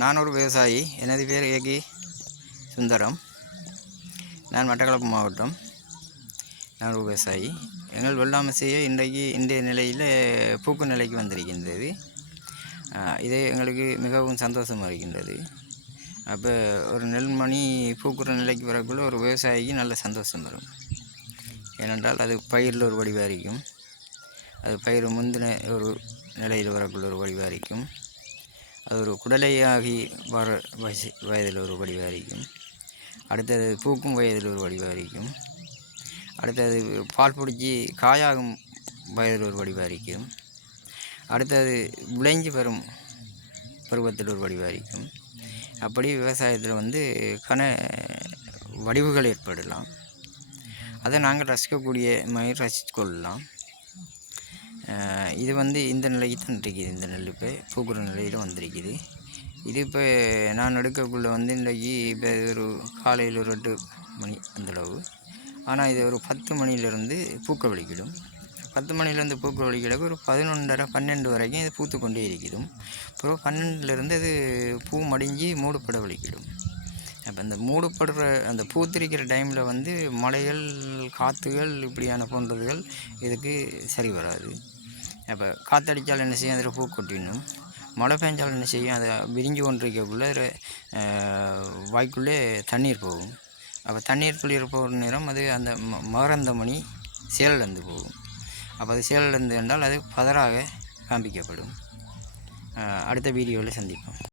நான் ஒரு விவசாயி. எனது பேர் ஏகி சுந்தரம். நான் மட்டக்களப்பு மாவட்டம். நான் ஒரு விவசாயி. எங்கள் வெள்ளாமை இன்றைய நிலையில் பூக்கும் நிலைக்கு வந்திருக்கின்றது. இது எங்களுக்கு மிகவும் சந்தோஷமாக இருக்கின்றது. அப்போ ஒரு நெல்மணி பூக்குற நிலைக்கு வரக்குள்ள ஒரு விவசாயிக்கு நல்ல சந்தோஷம் வரும். ஏனென்றால் அது பயிரில் ஒரு வடிவாக இருக்கும். அது பயிர் முந்தின ஒரு நிலையில் வரக்குள்ள ஒரு வடிவாக இருக்கும். அது ஒரு குடலையாகி வர வயதில் ஒரு வடிவாக இருக்கும். அடுத்தது பூக்கும் வயதில் ஒரு வடிவாக இருக்கும். அடுத்தது பால் பிடிச்சி காயாகும் வயதில் ஒரு வடிவாக இருக்கும். அடுத்தது விளைஞ்சி வரும் பருவத்தில் ஒரு வடிவாக இருக்கும். அப்படி விவசாயத்தில் கன வடிவுகள் ஏற்படலாம். அதை நாங்கள் ரசிக்கக்கூடிய மாதிரி ரசித்து கொள்ளலாம். இது இந்த நிலைக்கு தான் இருக்குது. இந்த நெல் இப்போ பூக்குற நிலையில் வந்திருக்குது. இது இப்போ நான் எடுக்கக்குள்ளே இன்றைக்கி இப்போ ஒரு காலையில் ஒரு 8 மணி அந்தளவு. ஆனால் இது ஒரு 10 மணிலேருந்து பூக்க வலிக்கிடும். 10 மணிலேருந்து பூக்க வலிக்கிடக்கு ஒரு 11:30 12 வரைக்கும் இது பூத்து கொண்டே இருக்கும். அப்புறம் 12லேருந்து இது பூ மடிஞ்சு மூடுப்பட வலிக்கிடும். அப்போ இந்த மூடுப்படுற அந்த பூத்திருக்கிற டைமில் மழைகள் காற்றுகள் இப்படியான போன்றதுகள் இதுக்கு சரி வராது. அப்போ காற்றடித்தால் என்ன செய்யும், அதில் பூ கொட்டிடணும். மழை பெஞ்சால் என்ன செய்யும், அதை விரிஞ்சு கொண்டிருக்கக்குள்ளே வாய்க்குள்ளே தண்ணீர் போகும். அப்போ தண்ணீருக்குள்ளே போகிற நேரம் அது அந்த மகரந்தமணி செயலிழந்து போகும். அப்போ அது செயலிழந்து என்றால் அது பதறாக காண்பிக்கப்படும். அடுத்த வீடியோவில் சந்திப்போம்.